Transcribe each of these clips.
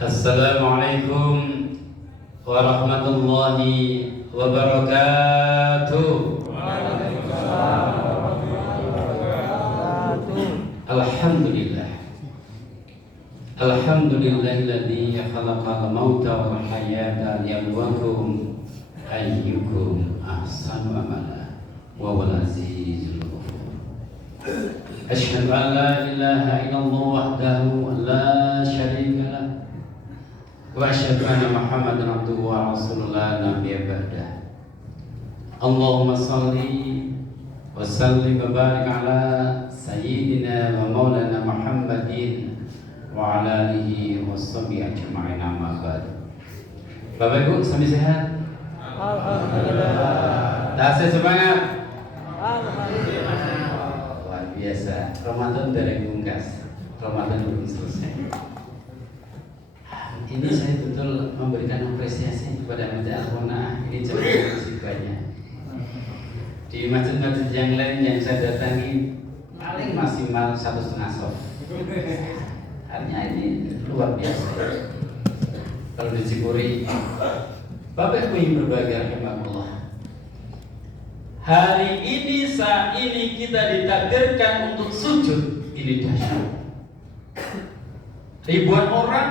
Assalamualaikum warahmatullahi wabarakatuh. Alhamdulillah. Alhamdulillahilladzi khalaqal mauta wal hayata liyabluwakum ayyukum ahsanu amala wa huwal azizul ghafur. Asyhadu an la ilaha illallah wahdahu la syarika lah wa asyhadu anna Muhammadan abduhu wa rasuluhu la nabiyya ba'dah. Allahumma shalli wa sallim wa barik ala sayyidina wa maulana Muhammadin wa ala alihi wa sahbihi ajma'in, amma ba'd. Bapak Ibu, sami sehat? Alhamdulillah. Tasih semangat? Alhamdulillah. Luar biasa. Ramadan dari bungkas. Ramadan belum selesai. Ini saya betul memberikan apresiasi kepada Masjid Al-Qanaah. Ini jamaah masih banyak. Di masjid-masjid yang lain yang saya datangi paling maksimal 1,5 sof. Artinya ini luar biasa. Kalau disyukuri, Bapak Ibu yang berbahagia rahimahullah. Hari ini, saat ini kita ditakdirkan untuk sujud. Ini dahsyat. Ribuan orang,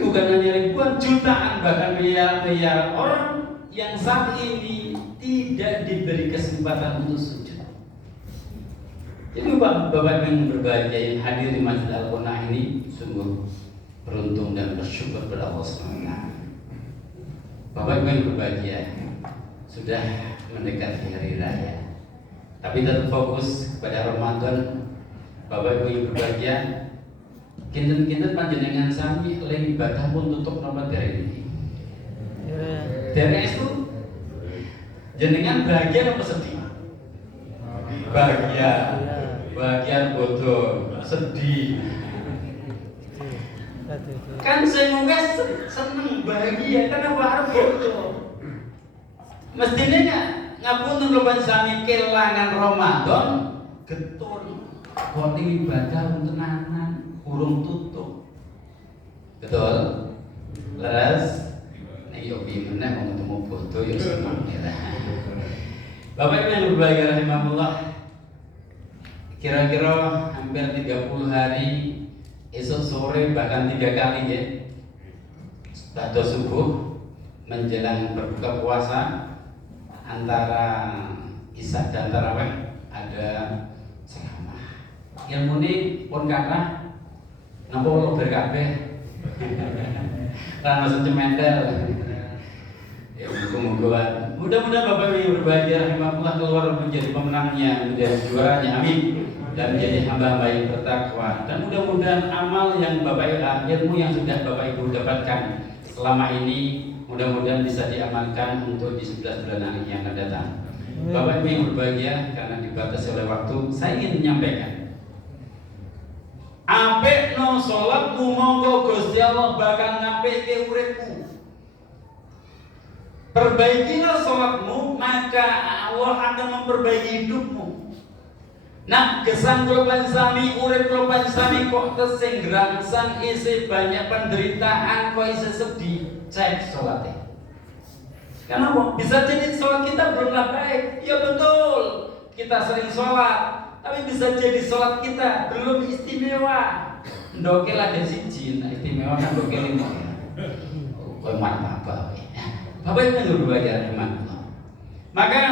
bukan hanya ribuan, jutaan bahkan miliaran orang yang saat ini tidak diberi kesempatan untuk sujud. Jadi Bapak yang berbahagia yang hadir di Masjid Al-Qanaah ini sungguh beruntung dan bersyukur kepada Allah SWT. Bapak yang berbahagia sudah mendekati hari raya, tapi tetap fokus kepada Ramadan. Bapak Ibu yang berbahagia, kinten-kinten panjenengan sami lain ibadah pun tutup nomor dari ini. Dari itu jenengan bahagia apa sedih? Bahagia. Bahagia bodoh, sedih. Kan semoga seneng bahagia, kenapa harus bodoh? Mestinya ngapun ngeloban sami kelangan Ramadan, getun, koti ibadah untuk nanan, urung tutup. Betul? Leres? Nek yo piye meneh wong ketemu bodoh ya seneng lah. Bapak Ibu yang berbahagia rahimahullah, kira-kira hampir 30 hari, esok sore bahkan 3 kali ya, setelah subuh menjelang berbuka puasa, antara isya dan tarawih ada ceramah. Ilmu ini pun karena nampak lo berkabeh karena sementel. Ya mudah-mudahan Bapak Ibu yang berbahagia rahimahullah keluar menjadi pemenangnya, menjadi juaranya, amin. Dan menjadi hamba-hamba yang bertakwa. Dan mudah-mudahan amal yang Bapak Ibu, ilmu yang sudah Bapak Ibu dapatkan selama ini, mudah-mudahan bisa diamalkan untuk di 11 bulan hari yang akan datang. Bapak Ibu yang berbahagia, karena dibatasi oleh waktu, saya ingin menyampaikan, apik no sholatmu monggo Gusti Allah bakal ngapike uripmu. Perbaikilah sholatmu, maka Allah akan memperbaiki hidupmu. Nah, kesan kelopan sami, urip kelopan sami kok kesenggrangsan, isi banyak penderitaan, kok isi sedih. Cek sholatnya. Kenapa? Bisa jadi sholat kita belumlah baik. Ya betul, kita sering sholat, tapi bisa jadi sholat kita belum istimewa. Ndoke lagi siji, nah istimewa kan ndoke lima. Kok mantap apa? Bapak Ibu yang berbahagia rahimahullah. Maka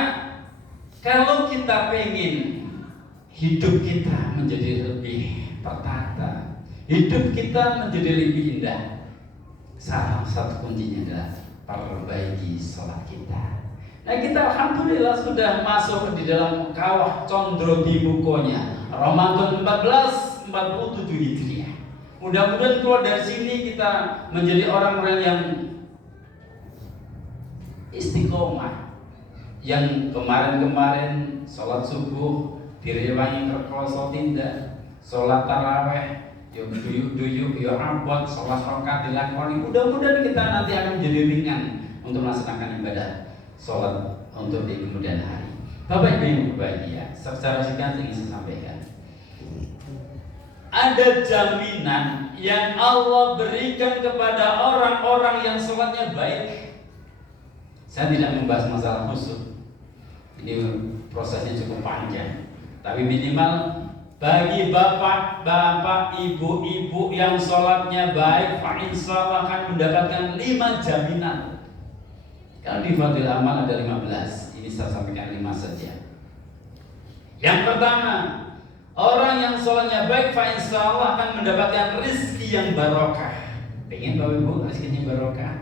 kalau kita pengen hidup kita menjadi lebih tertata, hidup kita menjadi lebih indah, salah satu kuncinya adalah perbaiki sholat kita. Nah, kita alhamdulillah sudah masuk di dalam kawah condro di bukunya Ramadan 1447 Hijriah. Mudah-mudahan keluar dari sini kita menjadi orang-orang yang istiqomah, yang kemarin-kemarin sholat subuh direwangi kerkoso tindak, sholat taraweh yo duyuk-duyuk yo abot, sholat rakaat dilakoni. Mudah-mudahan kita nanti akan menjadi ringan untuk melaksanakan ibadah sholat untuk di kemudian hari. Bapak Ibu yang berbahagia, secara singkat ingin saya sampaikan, ada jaminan yang Allah berikan kepada orang-orang yang sholatnya baik. Saya tidak membahas masalah khusyuk, ini prosesnya cukup panjang, tapi minimal bagi bapak-bapak, ibu-ibu yang sholatnya baik, fa insyaallah akan mendapatkan 5 jaminan. Kalau di Fadil Amal ada 15, ini saya sampaikan 5 saja. Yang pertama, orang yang sholatnya baik, fa insyaallah akan mendapatkan rezeki yang barokah. Pengen Bapak Ibu rezekinya barokah?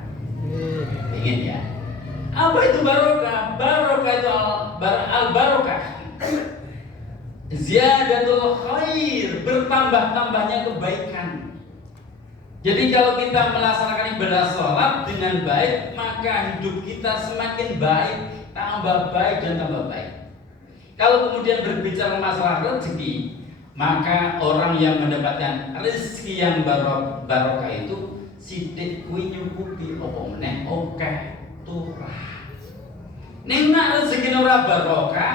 Pengen ya? Apa itu barokah? Barokah itu al-barokah, ziyadatul khair, bertambah-tambahnya kebaikan. Jadi kalau kita melaksanakan ibadah sholat dengan baik, maka hidup kita semakin baik, tambah baik dan tambah baik. Kalau kemudian berbicara masalah rezeki, maka orang yang mendapatkan rezeki yang barokah itu sidik kuwi nyukupi apa meneh akeh turah. Ning nek rezeki ora barokah,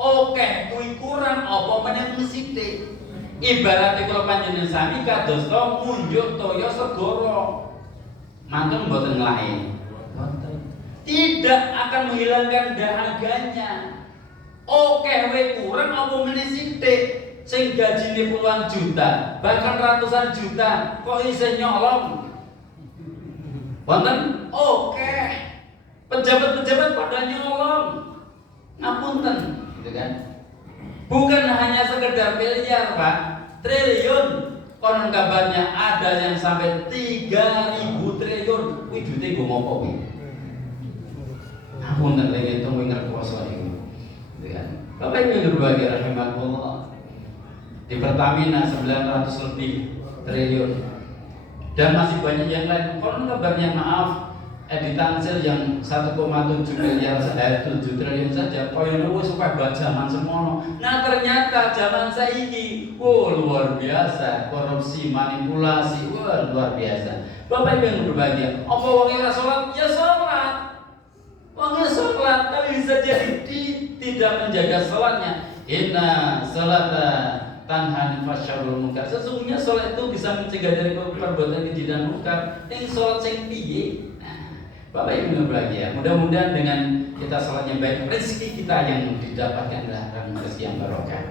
akeh kuwi kurang apa meneh sidik. Ibaratnya kalau panjenengan sami kados to munjuk toya segara. Mantun mboten nglahi. Tidak akan menghilangkan dahaganya. Oke, we kurang apa meneh sithik sing gajine puluhan juta, bahkan ratusan juta, kok isih nyolong? Wonten oke. Pejabat-pejabat pada nyolong. Ngapunten, gitu kan? Bukan hanya sekedar miliar, Pak, triliun. Konon kabarnya ada yang sampai 3.000 triliun. Wih, duitnya gue ngopo wih. Ngapunten lagi itu ngerkuasa iki. Bapak Ibu berbahagia rahimahullah, di Pertamina 900 lebih triliun dan masih banyak yang lain. Konon kabarnya maaf, di Tangsel yang 1,7 miliar 7 triliun saja. Koyono wis supaya buat zaman semono. Nah ternyata zaman saiki, luar biasa, korupsi, manipulasi, luar biasa. Bapak Ibu yang berbahagia, apa wong ora salat? Ya salat. Wongnya sholat, tapi bisa jadi tidak menjaga sholatnya. Inna sholata tanha fasyarul munkar. Sesungguhnya sholat itu bisa mencegah dari perbuatan keji dan munkar. Yang sholat sing piye? Bapak Ibu berbahagia. Mudah-mudahan dengan kita sholatnya baik, rezeki kita yang didapatkan adalah rezeki yang barokah.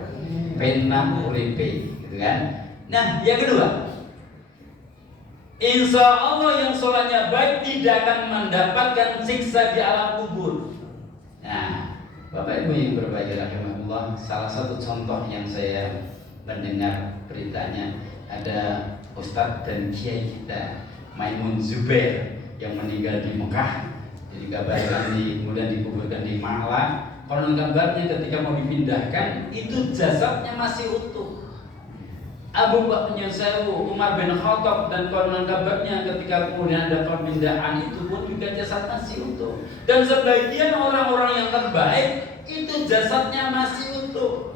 Pena uripe, gitu kan? Nah, yang kedua, insya Allah yang sholatnya baik tidak akan mendapatkan siksa di alam kubur. Nah, Bapak Ibu yang berbahagia rahimahullah, salah satu contoh yang saya mendengar beritanya, ada Ustadz dan Kiai kita Maimun Zubair yang meninggal di Mekah. Jadi kabarnya kemudian dikuburkan di Malang. Konon kabarnya ketika mau dipindahkan itu jasadnya masih utuh. Abu Bakar Sewu, Umar bin Khattab, dan konon kabarnya ketika kemudian ada pemindahan itu pun juga jasad masih utuh. Dan sebagian orang-orang yang terbaik itu jasadnya masih utuh.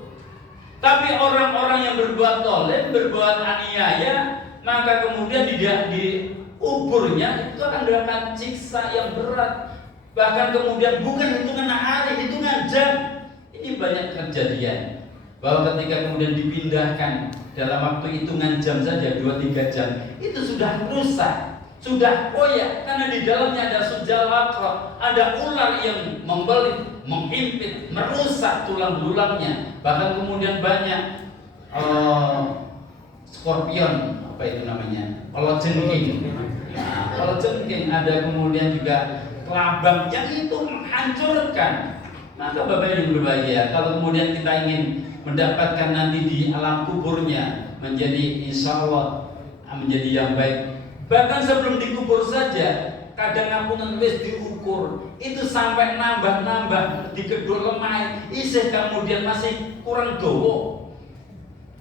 Tapi orang-orang yang berbuat zalim, berbuat aniaya, maka kemudian di kuburnya itu akan mendapatkan siksa yang berat. Bahkan kemudian bukan hitungan hari, hitungan jam. Ini banyak kejadian bahwa ketika kemudian dipindahkan dalam waktu hitungan jam saja 2-3 jam itu sudah rusak, sudah koyak karena di dalamnya ada sujal akra, ada ular yang membelit, menghimpit, merusak tulang belulangnya. Bahkan kemudian banyak skorpion, apa itu namanya, kalajengking. Nah, kalajengking ada, kemudian juga kelabang yang itu menghancurkan. Maka Bapak yang berbahagia, kalau kemudian kita ingin mendapatkan nanti di alam kuburnya menjadi insya Allah menjadi yang baik, bahkan sebelum dikubur saja kadang ngapunten wis diukur itu sampai nambah di kedua lemah isih kemudian masih kurang dowo,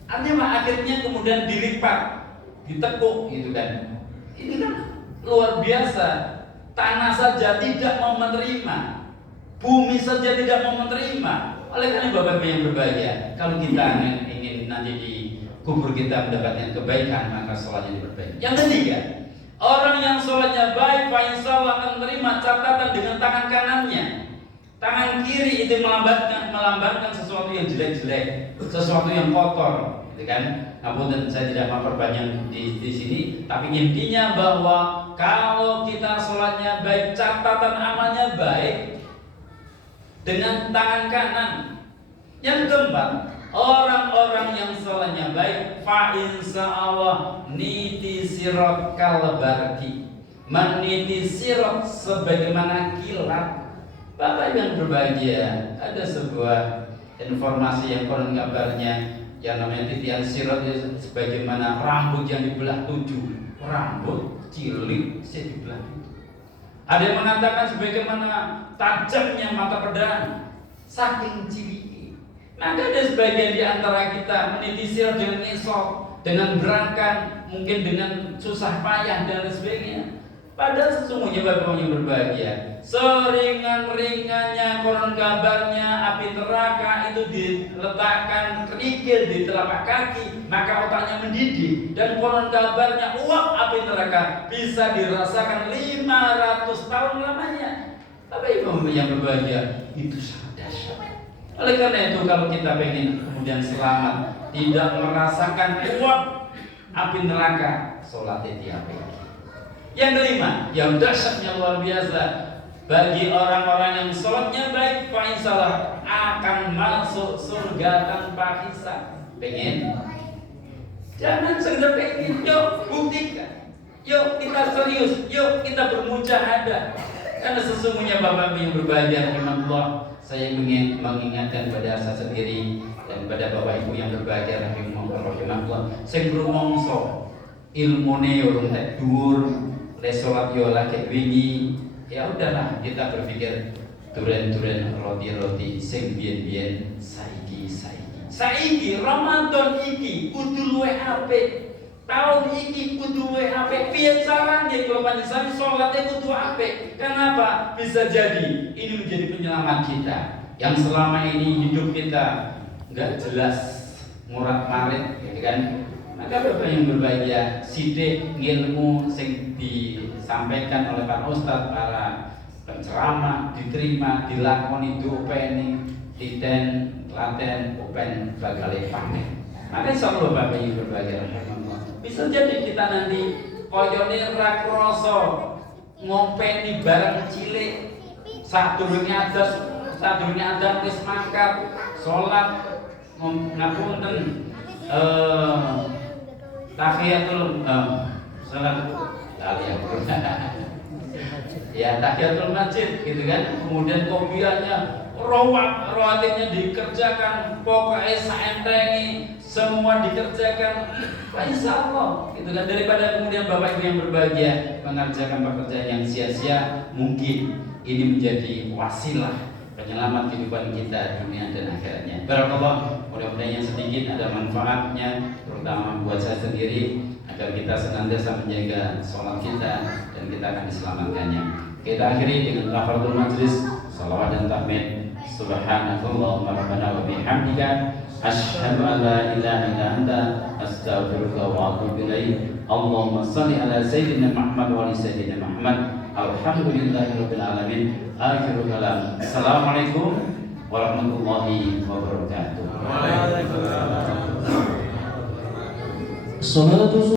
artinya akhirnya kemudian dilipat, ditekuk gitu kan. Ini kan luar biasa. Tanah saja tidak mau menerima, bumi saja tidak mau menerima. Oleh karena Bapak Ibu yang berbahagia, kalau kita ingin nanti di kubur kita mendapatkan kebaikan, maka sholatnya diperbaiki. Yang ketiga, orang yang sholatnya baik, insya Allah akan menerima catatan dengan tangan kanannya. Tangan kiri itu melambangkan sesuatu yang jelek-jelek, sesuatu yang kotor, gitu kan? Namun saya tidak memperbanyak di sini, tapi intinya bahwa kalau kita sholatnya baik, catatan amalnya baik dengan tangan kanan. Yang keempat, orang-orang yang sholatnya baik, fa insya Allah niti sirot kalbarki, meniti sirot sebagaimana kilat. Bapak yang berbahagia, ada sebuah informasi yang konon kabarnya yang namanya titian sirot itu sebagaimana rambut yang dibelah 7, rambut cilik saya dibelah 7. Ada yang mengatakan sebagaimana tajamnya mata pedang, saking cilik. Maka ada sebagian di antara kita meniti sirot dengan esok, dengan berangkat, mungkin dengan susah payah dan sebagainya. Padahal sesungguhnya Bapak yang berbahagia, seringan-ringannya konon kabarnya api neraka itu diletakkan kerikil di telapak kaki, maka otaknya mendidih. Dan konon kabarnya uap api neraka bisa dirasakan 500 tahun lamanya. Bapak Ibu yang berbahagia, itu sangat dahsyat. Oleh karena itu kalau kita pengen kemudian selamat, tidak merasakan uap api neraka, sholatnya diapain? Yang kelima, yang dahsyatnya luar biasa, bagi orang-orang yang sholatnya baik, fa'insalah akan masuk surga tanpa hisab. Pengen? Jangan sekedar pengen, yuk buktikan, yuk kita serius, yuk kita bermujahadah. Karena sesungguhnya Bapak yang berbahagia rahimahullah, saya ingin mengingatkan pada saya sendiri dan pada Bapak Ibu yang berbahagia rahimahullah, saya berumongso ilmune urung tak dhuwur, les sholat yo lagi wingi, ya udahlah kita berpikir duren-duren roti-roti sing biyen-biyen saiki Ramadan iki kudu luwih apik, tahun iki kudu luwih apik. Piye carane kalau panjenengan salatnya kudu apik? Kenapa? Bisa jadi ini menjadi penyelamat kita yang selama ini hidup kita enggak jelas murat-marit, ya kan? Maka Bapak yang berbahagia, sidik ilmu sing disampaikan oleh Pak Ustadz, para penceramah diterima, dilakoni, diopeni, titen, laten, open, bagale panen. Maka insya Allah Bapak yang berbahagia, bisa jadi kita nanti koyone ra krasa ngopeni barang cilik, sadurunge adan wis mangkat, salat ngapunten tahiyatul salat ya tahiyatul masjid gitu kan, kemudian kopiahnya rawatibnya dikerjakan, pokoknya saentengi semua dikerjakan, insya Allah gitu kan, daripada kemudian Bapak Ibu yang berbahagia mengerjakan pekerjaan yang sia-sia. Mungkin ini menjadi wasilah penyelamat kehidupan kita dunia dan akhiratnya. Barakallah, mudah-mudahan yang sedikit ada manfaatnya, terutama buat saya sendiri, agar kita senantiasa menjaga sholat kita dan kita akan diselamatkannya. Kita akhiri dengan kafaratul majlis, salawat dan tahmid. Subhanakallahumma rabbana wa bihamdika, asyhadu an la ilaha illa anta, astaghfiruka wa atubu ilaik. Allahumma shalli ala sayyidina Muhammad wa ali sayyidina Muhammad. Alhamdulillahirabbil alamin. Akhirul kalam. Assalamualaikum warahmatullahi wabarakatuh. Waalaikumsalam.